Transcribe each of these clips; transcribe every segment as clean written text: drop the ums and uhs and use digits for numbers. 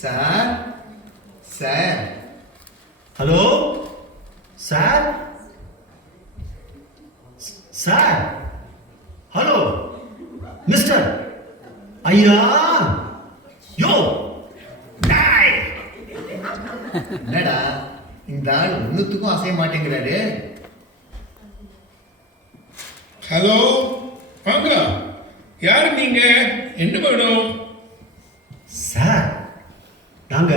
Sir sir hello sir sir hello mister ஐயா யோ டாய் என்னடா இந்த ஆள் ஒன்றுத்துக்கும் அசைய மாட்டேங்கிறாரு. ஹலோ வாங்க, யார் நீங்க? என்ன வேணும்? சார் நாங்க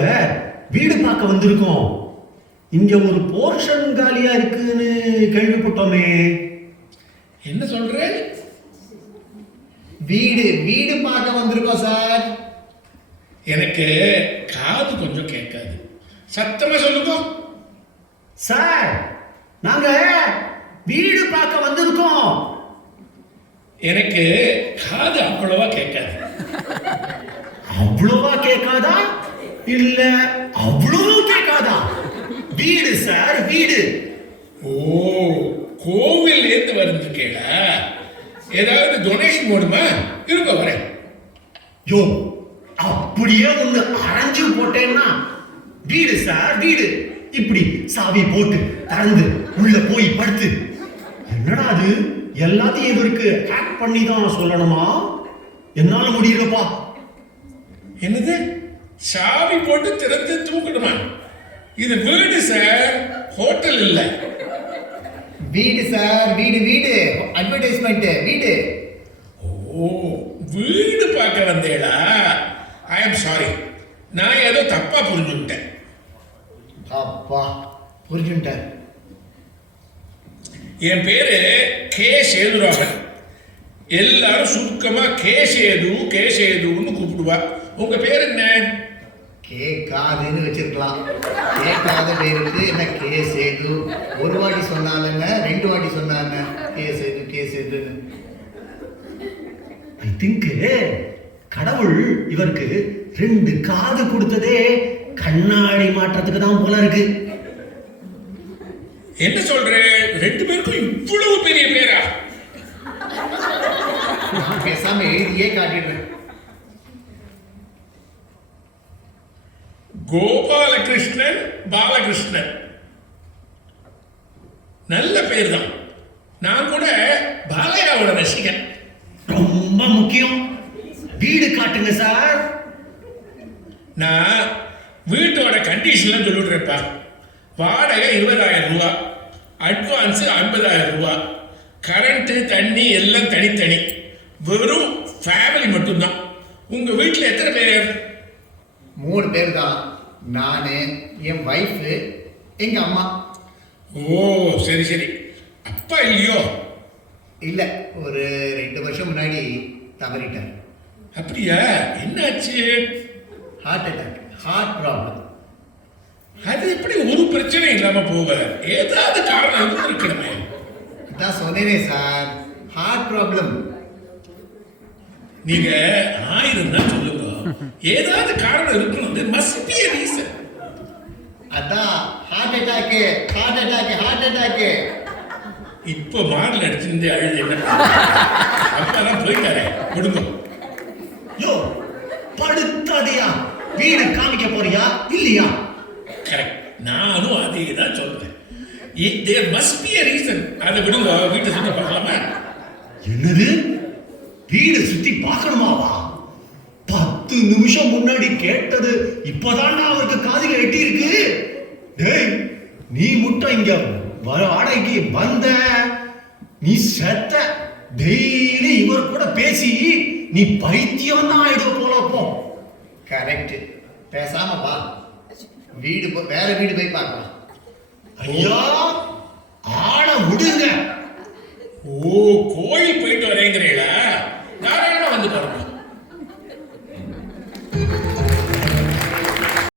வீடு பார்க்க வந்திருக்கோம். இங்க ஒரு போர்ஷன் காலியா இருக்குன்னு கேள்விப்பட்டோமே. என்ன சொல்ற? வீடு வீடு பார்க்க வந்திருக்கோம் சார். எனக்கு காது கொஞ்சம் கேட்காது, சத்தமா சொல்லுங்க. சார் நாங்க வீடு பார்க்க வந்திருக்கோம். எனக்கு காது அவ்வளவா கேட்காது. அவ்வளவா கேட்காதா இல்ல அவ்வளவு கேட்காதா? வீடு சார் வீடு. ஓ, கோவில் ஏத்து வந்துருக்கேடா. ஏதாவது டொனேஷன் வேணுமா? இருக்க வரேன். யோ அப்படியே ஒண்ணு அரைஞ்சு போட்டேன்னா வீடு சார் வீடு. இப்படி சாவி போட்டு திறந்து உள்ள போய் படுத்து. என்னடா அது, எல்லாத்தையும் இவருக்கு ஹேக் பண்ணி தான் சொல்லணுமா? என்னால முடியலப்பா. என்னது? சாவி போட்டு திறந்து தூக்கணுமா? இது வீடு சார், ஹோட்டல் இல்ல. வீடு சார் வீடு வீடு அட்வர்டைஸ்மெண்ட் வீடு. ஓ, வீடு பார்க்க வந்தேடா. ஐ எம் சாரி, நான் ஏதோ தப்பா புரிஞ்சுட்டேன். அப்பா புரிஞ்சுட்டார். என் பேரு கே சேதுராமன். எல்லாரும் சுருக்கமா கேசேதுன்னு கூப்பிடுவா. உங்க பேர் என்ன? கேட்காதுன்னு வச்சிருக்கலாம். கேட்காத பேருக்கு என்ன கேசேது? ஒரு வாட்டி சொன்னாலுங்க, ரெண்டு வாட்டி சொன்னாங்க கேசேது கேசேதுன்னு. ஐ திங்க் கடவுள் இவருக்கு 2 காது கொடுத்ததே கண்ணாடி மாற்றத்துக்கு தான் போல இருக்கு. என்ன சொல்ற? 2 பேருக்கும் இவ்வளவு பெரிய பேரா? பேசாம எழுதியே காட்டிடுறேன். கோபாலகிருஷ்ணன், பாலகிருஷ்ணன். நல்ல பேர் தான். நான் கூட பாலையாவோட ரசிகன். ரொம்ப முக்கியம், வீடு காட்டுங்க சார். நான் வீட்டோட கண்டிஷன்லாம் சொல்லிடுறேன்ப்பா. வாடகை 20,000 ரூபா, அட்வான்ஸ் 50,000 ரூபா, கரண்ட் தண்ணி எல்லாம் தனித்தனி, வெறும் ஃபேமிலி மட்டும்தான். உங்க வீட்டில் எத்தனை பேர்? 3 பேர் தான். நான், என் வைஃபு, எங்க அம்மா. ஓ சரி சரி. அப்பா இல்லையோ? இல்ல, ஒரு 2 வருஷம் முன்னாடி தவறிட்டார். அப்படியா? என்னாச்சு? Heart attack, heart problem. அது எப்படி ஒரு பிரச்சனை இல்லாம போக? ஏதாவது காரணம் இருக்கணுமே. அதான் சொன்னேனே சார், ஹார்ட் ப்ராப்ளம். நீங்க 1000 தான் சொல்லுங்க, ஏதாவது காரணம் இருக்கணும். must be a reason. அதான் heart attack heart attack heart attack. இப்போ மாடல் அடிச்சிருந்து அழுது என்ன? அப்பதான் போயிட்டாரே, கொடுங்க. யோ படுத்தாதையா, வீடு காமிக்க போறியா இல்லையா? கரெக்ட், நானும் அதே தான் சொல்றேன். there must be a reason. அதை விடுங்க, வீட்டை சுத்தி பார்க்கலாமா? என்னது, வீடு சுத்தி பார்க்கணுமாவா? 10 நிமிஷம் முன்னாடி கேட்டது இப்பதான் அவருக்கு காதுல எட்டி இருக்கு. டேய், நீ மட்டும் இங்க வாடகைக்கு வந்த, நீ செத்த. டெய்லி இவர் கூட பேசி நீ பைத்தியம் தான் ஆயிடுவ போலப்போ. கரெக்ட், பேசாம வா, வீடு வேற வீடு போய் பார்க்கலாம். ஐயா ஆள விடுங்க. ஓ, கோயில் போயிட்டு வரேங்கிறீங்களா? தாராளமா வந்து பாருங்க.